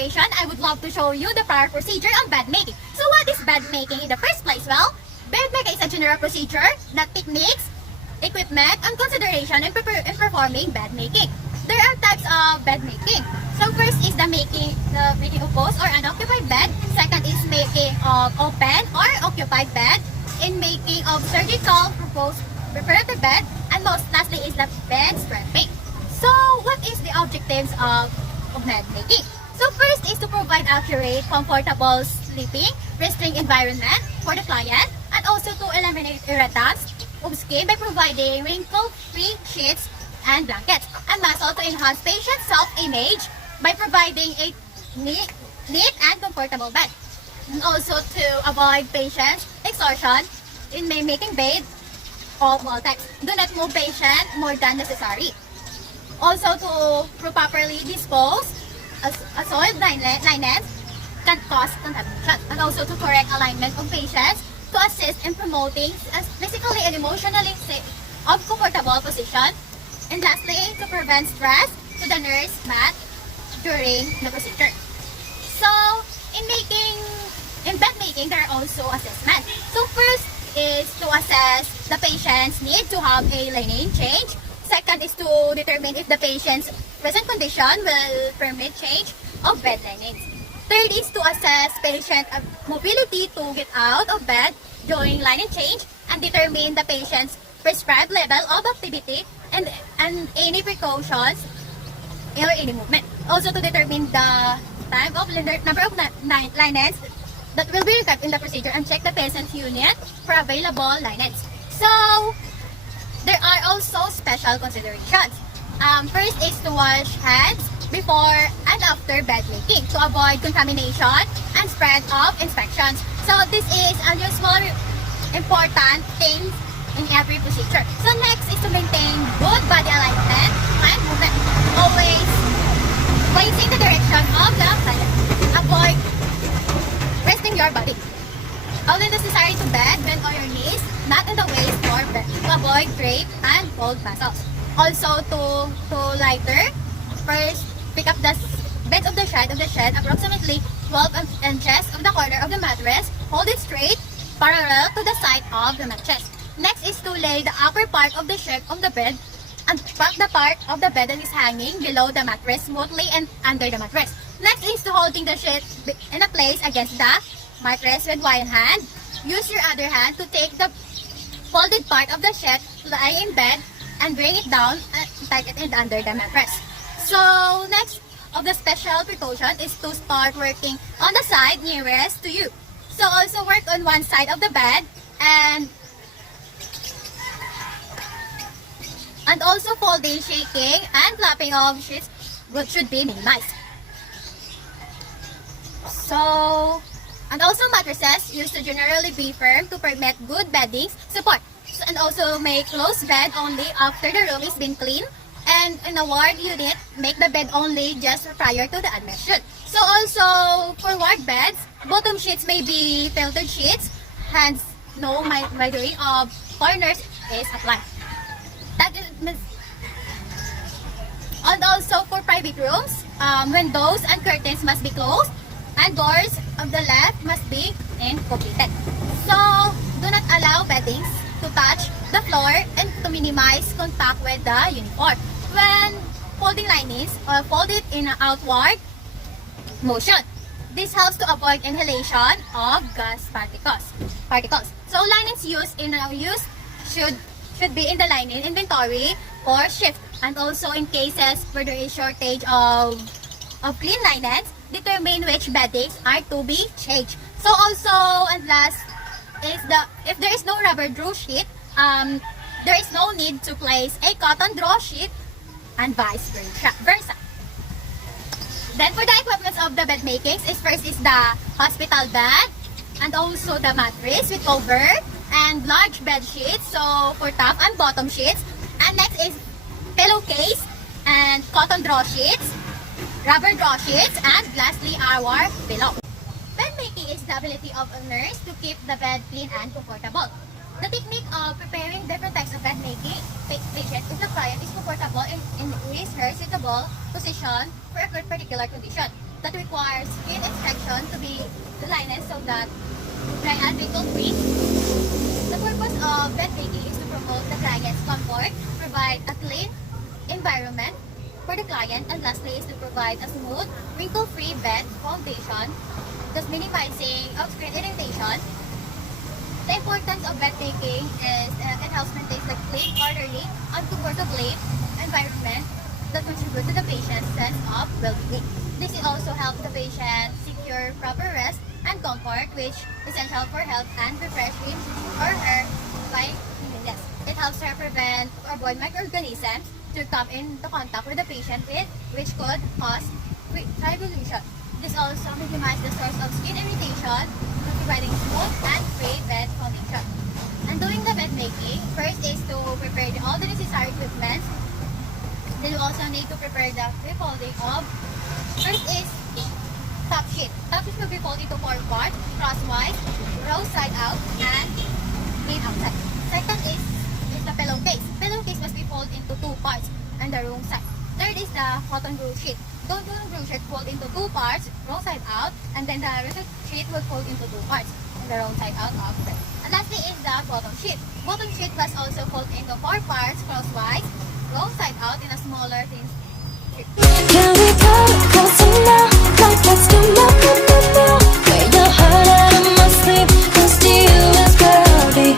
demonstration, I would love to show you the prior procedure on bed making. So what is bed making in the first place? Well, bed making is a general procedure that techniques, equipment, and consideration in performing bed making. There are types of bed making. So first is the making of post or unoccupied bed. Second is making of open or occupied bed. In making of surgical proposed preparative bed. And most lastly is the bed strapping. So what is the objectives of bed making? So first is to provide accurate, comfortable sleeping, restrained environment for the client, and also to eliminate irritants of skin by providing wrinkle-free sheets and blankets. And also to enhance patient self-image by providing a neat and comfortable bed. And also to avoid patients exhaustion in making bed of all types. Do not move patient more than necessary. Also to properly dispose a soiled linens can cause contamination. And also to correct alignment of patients to assist in promoting a physically and emotionally safe of comfortable position. And lastly, to prevent stress to the nurse mat during the procedure. So, in bed making, there are also assessments. So first is to assess the patient's need to have a linen change. Second is to determine if the patient's present condition will permit change of bed linens. Third is to assess patient mobility to get out of bed during linen change and determine the patient's prescribed level of activity and any precautions or any movement. Also to determine the time of number of linens that will be required in the procedure and check the patient's unit for available linens. So, there are also special considerations. First is to wash hands before and after bed making to avoid contamination and spread of infections. So, this is unusual important things in every procedure. So, next is to maintain good body alignment and movement. Always facing the direction of the client. Avoid resting your body. Only necessary to bed, bend on your knees, not in the waist or bed, to avoid drape and cold muscles. Also to lighter, first pick up the bed of the shed approximately 12 inches of the corner of the mattress. Hold it straight, parallel to the side of the mattress. Next is to lay the upper part of the shed on the bed and pack the part of the bed that is hanging below the mattress smoothly and under the mattress. Next is to holding the sheet in a place against the mattress with one hand. Use your other hand to take the folded part of the sheet, lie in bed, and bring it down and tuck it in under the mattress. So next of the special precaution is to start working on the side nearest to you. So also work on one side of the bed and also folding, shaking, and flapping of sheets should be minimized. So, and also mattresses used to generally be firm to permit good bedding support. So, and also make closed bed only after the room is been cleaned. And in a ward unit, make the bed only just prior to the admission. So also, for ward beds, bottom sheets may be filtered sheets, hence no mithering of corners is applied. And also for private rooms, windows and curtains must be closed and doors of the left must be completed. So, do not allow beddings to touch the floor and to minimize contact with the uniform. When folding linens or fold it in an outward motion. This helps to avoid inhalation of gas particles. So, linens used should be in the linen inventory or shift, and also in cases where there is shortage of clean linens, determine which beddings are to be changed. So also, and last is if there is no rubber draw sheet, there is no need to place a cotton draw sheet and vice versa. Then for the equipment of the bed makings, first is the hospital bed and also the mattress with cover and large bed sheets, so for top and bottom sheets. And next is pillowcase and cotton draw sheets, rubber draw sheets, and lastly our pillow. Bed making is the ability of a nurse to keep the bed clean and comfortable. The technique of preparing different types of bed making patient if the client is comfortable in his her suitable position for a particular condition. that requires skin extraction to be the linen so that dry and wrinkle free. The purpose of bed making is to promote the client's comfort, provide a clean environment for the client, and lastly is to provide a smooth, wrinkle-free bed foundation, thus minimizing of-screen irritation. The importance of bed making is it helps maintain the clean, orderly, and comfortable environment that contributes to the patient's sense of well-being. This also helps the patient secure proper rest and comfort, which is essential for health and refresh him or her by cleanliness. It helps her prevent or avoid microorganisms to come into contact with the patient with, which could cause revolution. This also minimizes the source of skin irritation, providing smooth and free bed foundation. And doing the bed making, first is to prepare all the necessary equipment. Then you also need to prepare the pre-folding of, first is top sheet. Top sheet will be folded into 4 parts, crosswise, row side out, and plain outside. Second is the pillowcase. Pillowcase must be folded into 2 parts and the wrong side. Third is the cotton wool sheet. Cotton wool sheet fold into 2 parts, wrong side out, and then the rest sheet will fold into 2 parts and the wrong side out of it. And lastly is the bottom sheet. Bottom sheet must also fold into 4 parts, crosswise, wrong side out in a smaller thin strip. Can we talk closer now? Like let's do nothing now. Where your heart out of my sleep, cause to you is cloudy.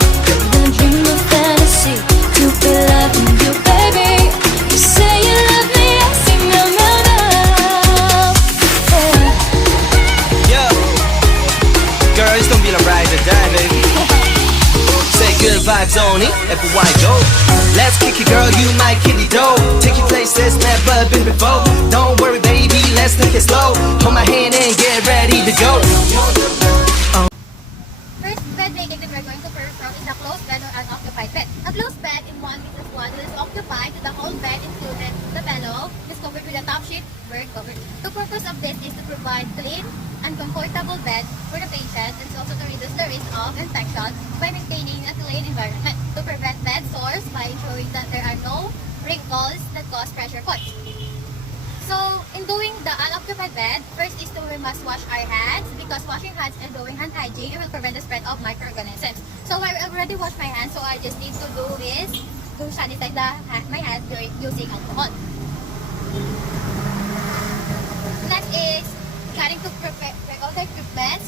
Then dream of fantasy to be loving you, baby. You say you love me, I see your mouth out. Yeah, girl, it's gonna be the ride or die, baby. Say good vibes only, everywhere I go. Let's kick it, girl, you might kick it dough. Take you places never been before. Don't worry, baby, let's take it slow. Hold my hand and get ready to go. First bed making that we're going to perform is a closed bed or unoccupied bed. A closed bed in 1 meter one is occupied to the whole bed, including the pillow, is covered with a top sheet, bird covered. The purpose of this is to provide clean and comfortable bed for the patient, and also to reduce the risk of infection by maintaining a clean environment, to prevent bed sores by ensuring that there are no wrinkles that cause pressure points. So, in doing the unoccupied bed, first is we must wash our hands, because washing hands and doing hand hygiene will prevent the spread of microorganisms. So, I already washed my hands, so I just need to do is to sanitize my hands using alcohol. Next is starting to prepare all the equipment.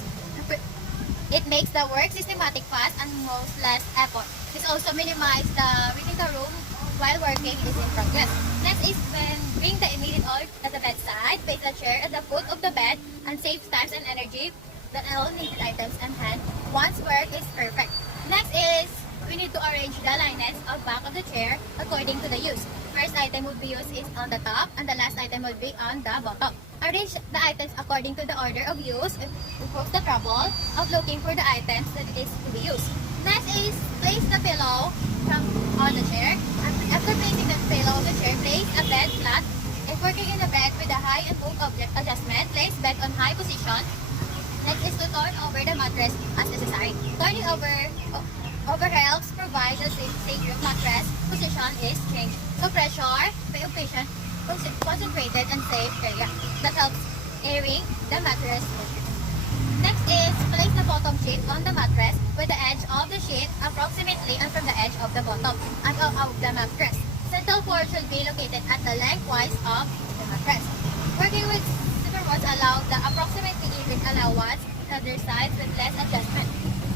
It makes the work systematic, fast, and most less effort. This also minimizes the reading the room while working is in progress. Next is when bring the immediate oil at the bedside, place the chair at the foot of the bed, and save time and energy that all needed items and hand once work is perfect. Next is we need to arrange the linens of back of the chair according to the use. First item would be used is on the top, and the last item will be on the bottom. Arrange the items according to the order of use to improve the trouble of looking for the items that is to be used. Next is place the pillow on the chair. After placing the pillow on the chair, place a bed flat. If working in the bed with a high and low object adjustment, place bed on high position. Next is to turn over the mattress as necessary. Turning over helps provide the safe mattress position is changed. So pressure by a patient concentrated and safe area that helps airing the mattress. Next is place the bottom sheet on the mattress with the edge of the sheet approximately and from the edge of the bottom and of the mattress. Central port should be located at the lengthwise of the mattress. Working with zipper rods allow the approximately even allowance on other sides with less adjustment.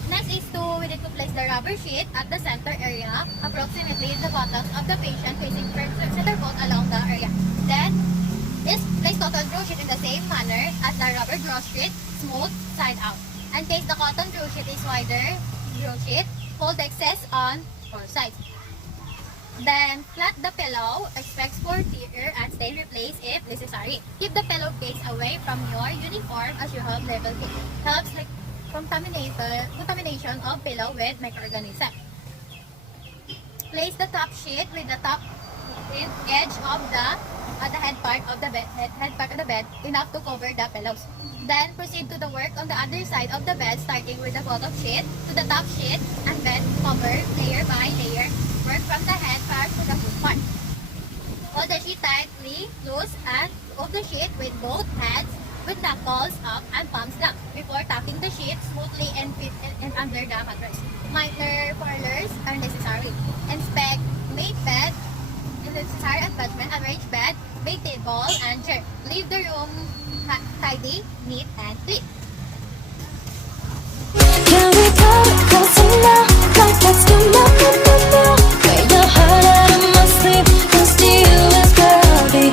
Next is we need to place the rubber sheet at the center area, approximately the buttocks of the patient facing center bolt along the area. Then, place cotton draw sheet in the same manner as the rubber draw sheet, smooth side out. In case the cotton draw sheet is wider draw sheet, fold the excess on 4 sides. Then, flat the pillow, expect for tear and stain replace if necessary. Keep the pillowcase away from your uniform as you have level case. Helps like contamination of pillow with microorganisms. Place the top sheet with the top edge of the head part of the bed enough to cover the pillows. Then proceed to the work on the other side of the bed, starting with the bottom sheet to the top sheet and bed cover layer by layer. Work from the head part to the foot part. Hold the sheet tightly loose and hold the sheet with both hands with knuckles up and palms down before tapping the sheet smoothly and under the mattress. Minor parlors are necessary. Inspect made bed, necessary attachment, arrange bed, bed table, and chair. Leave the room tidy, neat, and clean. Can we go closer now? Like let's do now. Where your heart out of my sleep, close to you is cloudy.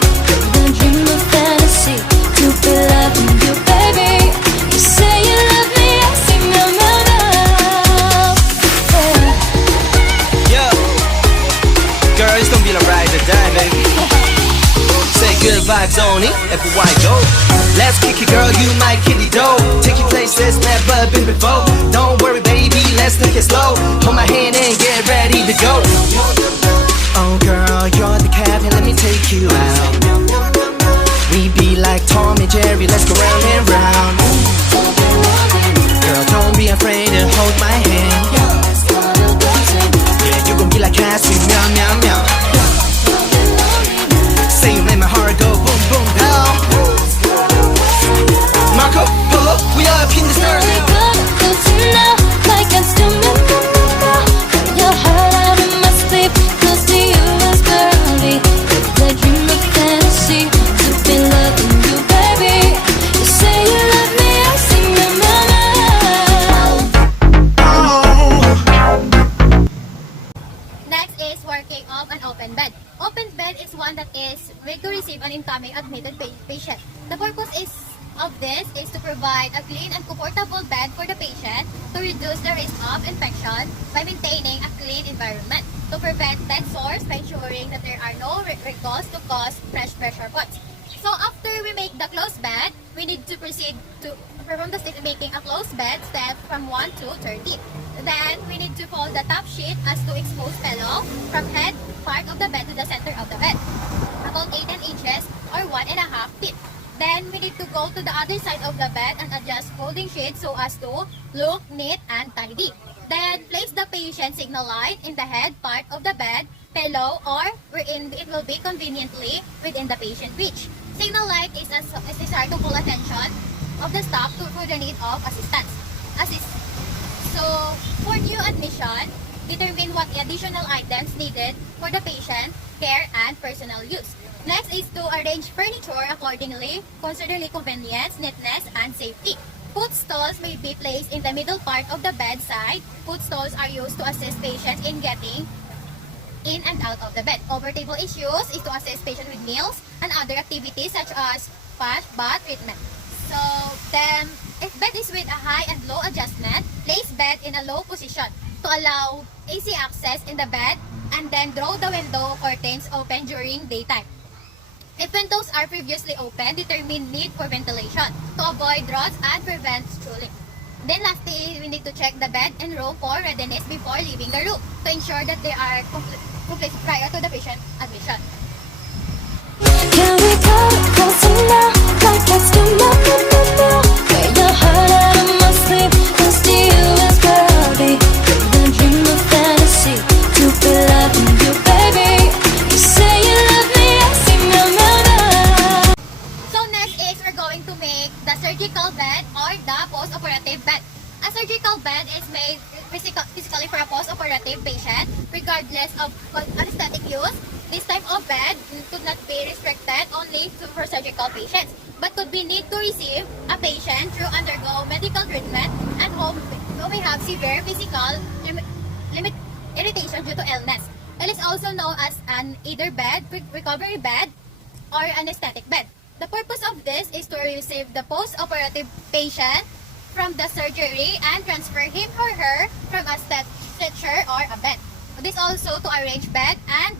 Then dream of fantasy to be loving you, baby. You say you love me, I sing your mouth. Yeah. Girl, it's gonna be like ride or die, baby. Say good vibes only, FY go. Let's kick it, girl, you might kill it, though. Take you places never been before. Don't worry, baby, let's take it slow. Hold my hand and get ready to go. Oh, girl, you're the captain, let me take you out. We be like Tom and Jerry, let's go round and round. Girl, don't be afraid to hold my hand. Yeah, you gon' be like Cassie, meow, meow, meow. Say you make my heart go boom, boom, pow. Marco, pull up, we up in the stars Can we now. go closer now? Like let's do now. Where your heart out of my sleep, close to you is cloudy. I dream of fantasy to be loving you, baby. You say you love me, I sing your mouth. Next is working of an open bed. Open bed is one that is made to receive an incoming admitted patient. The purpose of this is to provide a clean and comfortable bed for the patient to reduce the risk of infection by maintaining a clean environment, to prevent bed sores by ensuring that there are no wrinkles to cause fresh pressure points. So after we make the closed bed, we need to proceed to perform the step making a closed bed step from 1 to 30. Then we need to fold the top sheet as to expose pillow from head part of the bed to the center of the bed, about 8 inches or 1.5 feet. Then we need to go to the other side of the bed and adjust folding sheet so as to look neat and tidy. Then place the patient signal light in the head part of the bed, pillow, or wherein it will be conveniently within the patient reach. Signal light is necessary to pull attention of the staff for the need of assistance. So for new admission, determine what additional items needed for the patient care and personal use. Next is to arrange furniture accordingly, considering convenience, neatness, and safety. Footstools may be placed in the middle part of the bedside. Footstools are used to assist patients in getting in and out of the bed. Over table issues is to assist patients with meals and other activities such as bath treatment. So then, if bed is with a high and low adjustment, place bed in a low position to allow AC access in the bed, and then draw the window curtains open during daytime. If windows are previously open, determine need for ventilation to avoid draughts and prevent stooling. Then lastly, we need to check the bed and room for readiness before leaving the room to ensure that they are complete prior to the patient admission. Can we go closer now? Like let's do now. Where your heart out of my sleep, close to you is cloudy. Then dream of fantasy to be loving you, baby. You say you love me, I sing your mouth. So next is we're going to make the surgical bed or the post-operative bed. A surgical bed is made physically for a post-operative patient regardless of anesthetic use. This type of bed could not be restricted only for surgical patients, but could be need to receive a patient through undergo medical treatment and who may have severe physical irritation due to illness. It is also known as an either bed, recovery bed, or anesthetic bed. The purpose of this is to receive the post-operative patient from the surgery and transfer him or her from a stretcher or a bed. This also to arrange bed and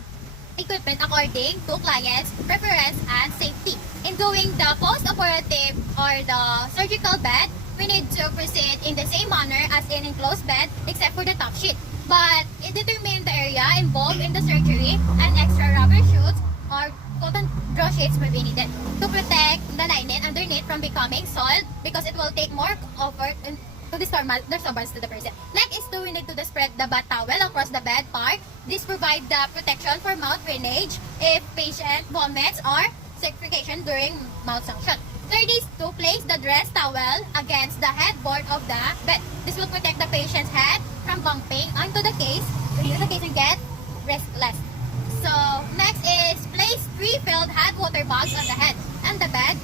equipment according to client's preference and safety. In doing the post-operative or the surgical bed, we need to proceed in the same manner as in enclosed bed except for the top sheet. But it determines the area involved in the surgery and extra rubber sheets or cotton draw sheets may be needed to protect the lining underneath from becoming soiled because it will take more effort to disturbance to the person. Next is to we need to spread the bath towel across the bed part. This provides the protection for mouth drainage if patient vomits or secretion during mouth suction. Third is to place the dress towel against the headboard of the bed. This will protect the patient's head from bumping onto the case and get restless. So next is place 3 filled hot water bags on the head and the bed,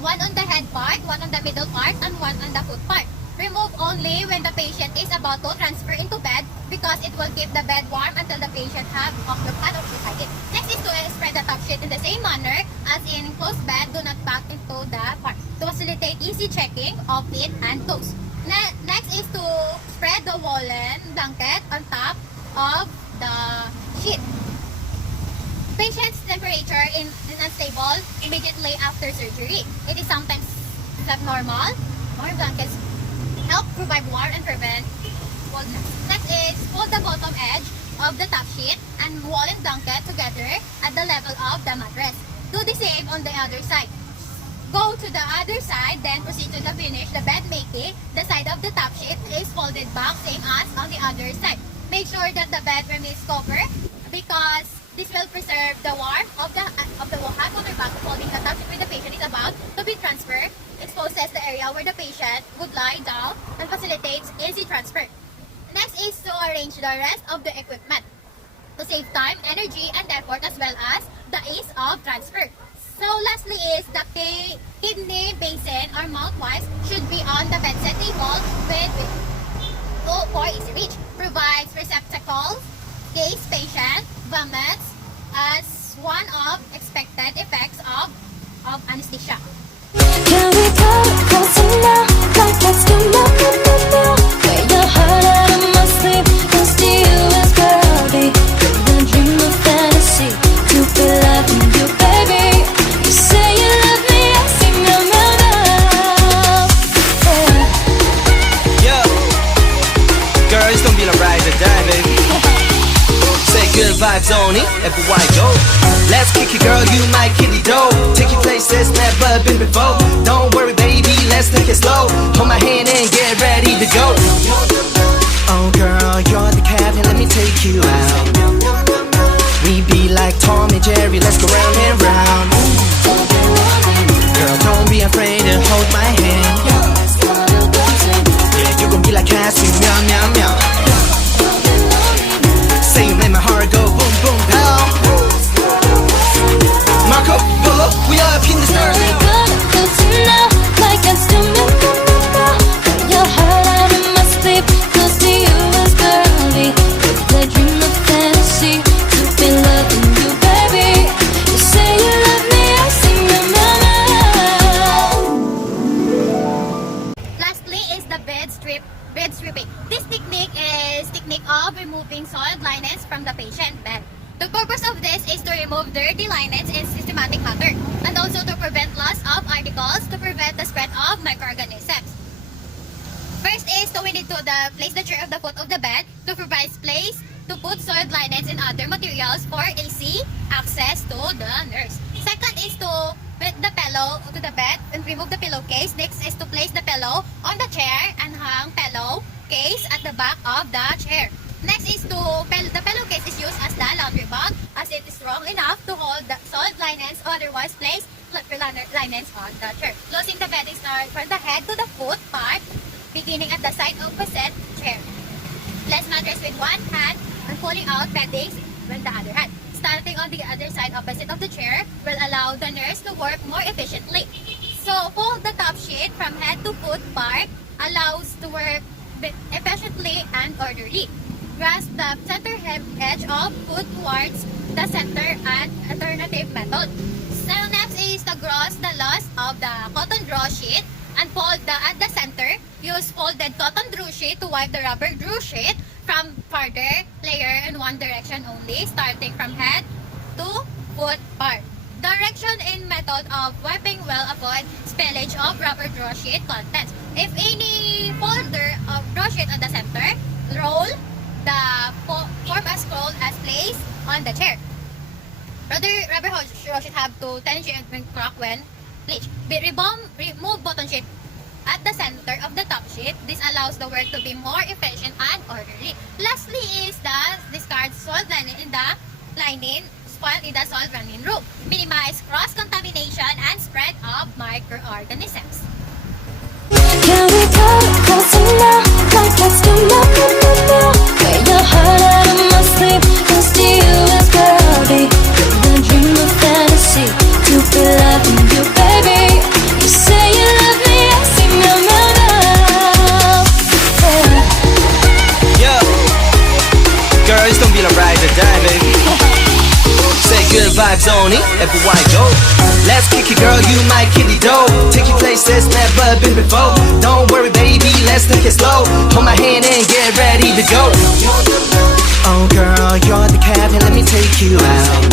1 on the head part, 1 on the middle part, and 1 on the foot part. Remove only when the patient is about to transfer into bed because it will keep the bed warm until the patient has occupied it. Next is to spread the top sheet in the same manner as in closed bed. Do not pack into the part to facilitate easy checking of feet and toes. Next is to spread the woolen blanket on top of the sheet. Patient's temperature is unstable immediately after surgery. It is sometimes subnormal. Warm blankets help provide warmth and prevent coldness. Next is fold the bottom edge of the top sheet and woolen blanket together at the level of the mattress. Do the same on the other side. Go to the other side, then proceed to the finish the bed making. The side of the top sheet is folded back, same as on the other side. Make sure that the bed remains covered because this will preserve the warmth of the hot water bag. Folding the top sheet when the patient is about to be transferred exposes the area where the patient would lie down and facilitates easy transfer. Next is to arrange the rest of the equipment to save time, energy, and effort as well as the ease of transfer. So lastly is the kidney basin or mouthwash should be on the bedside table for easy reach. Provides receptacles, case patient vomits as one of expected effects of anesthesia. Can we go closer now? Like let's do now. Where your heart out of my sleep, close to you is where I'll be. The dream of fantasy, to be loving you, baby. You say you love me, I see no love. Yeah. Girl, it's gonna be the ride or die, baby. Say good vibes only, everywhere I go. Let's kick it, girl, you my kitty dough. Take you places never been before. Don't worry, baby, let's take it slow. Hold my hand and get ready to go. Oh, girl, you're the captain, let me take you out. We be like Tom and Jerry, let's go round and round. Girl, don't be afraid to hold my hand. Yeah, you gon' be like Cassie, meow, meow, meow. Say you make my heart go boom, boom, pow. Marco, Polo, we are up in the stars. Can we go closer now? Like let's do now. Where your heart out of my sleep, close to you is where I'll be. The dream of fantasy, to be loving you, baby. You say you love me, I see no love. Lastly is the bed stripping. This technique of removing soiled linens from the patient bed. The purpose of this is to remove dirty linens in systematic manner and also to prevent loss of articles to prevent the spread of microorganisms. First is we need to place the chair of the foot of the bed to provide place to put soiled linens and other materials for easy access to the nurse. Second is to put the pillow to the bed and remove the pillowcase. Next is to place the pillow on the chair and hang pillow case at the back of the chair. Next is the pillowcase is used as the laundry bag as it is strong enough to hold the soiled linens, otherwise place linens on the chair. Closing the bedding start from the head to the foot part, beginning at the side opposite chair. Place mattress with one hand and pulling out beddings with the other hand. Starting on the other side opposite of the chair will allow the nurse to work more efficiently. So fold the top sheet from head to foot part allows to work efficiently and orderly. Grasp the center edge of foot towards the center and alternative method. So next is to cross the loss of the cotton draw sheet and fold at the center. Use folded cotton drew sheet to wipe the rubber drew sheet from farther layer in one direction only, starting from head to foot part. Direction and method of wiping will avoid spillage of rubber draw sheet contents. If any folder of draw sheet on the center, roll the form as scroll as placed on the chair. Rubber draw sheet have to tension and crack when bleached. Remove bottom sheet at the center of the top sheet. This allows the work to be more efficient and orderly. Lastly is the discard soiled lining in the lining point in the salt running room, minimize cross-contamination and spread of microorganisms. Can we talk closer now? Like let's do now. Where your heart out of my sleep, close to you is cloudy. The dream of fantasy, to be loving you, baby. You say you love me, I see no now. Yo, girl, it's gonna be the ride or die, baby. Say good vibes only, everywhere I go. Let's kick it, girl, you my kitty dough. Take you places never been before. Don't worry, baby, let's take it slow. Hold my hand and get ready to go. Oh, girl, you're the captain, let me take you out.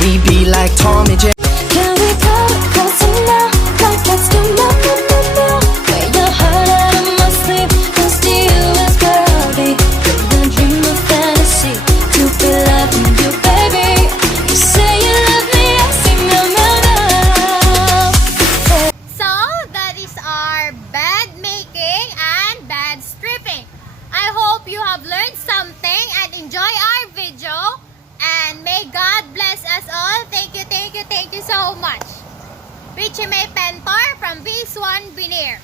We be like Tom and Jerry. Can we talk closer now? Like let's do now. Where your heart out of my sleep, close to you is cloudy. The dream of fantasy, to be loving you, baby. You say you love me, I see no now. So that is our bed making and bed stripping. I hope you have learned something and enjoy our video. And may God bless us all. Thank you so much. Richie Pintor from V1 Veneer.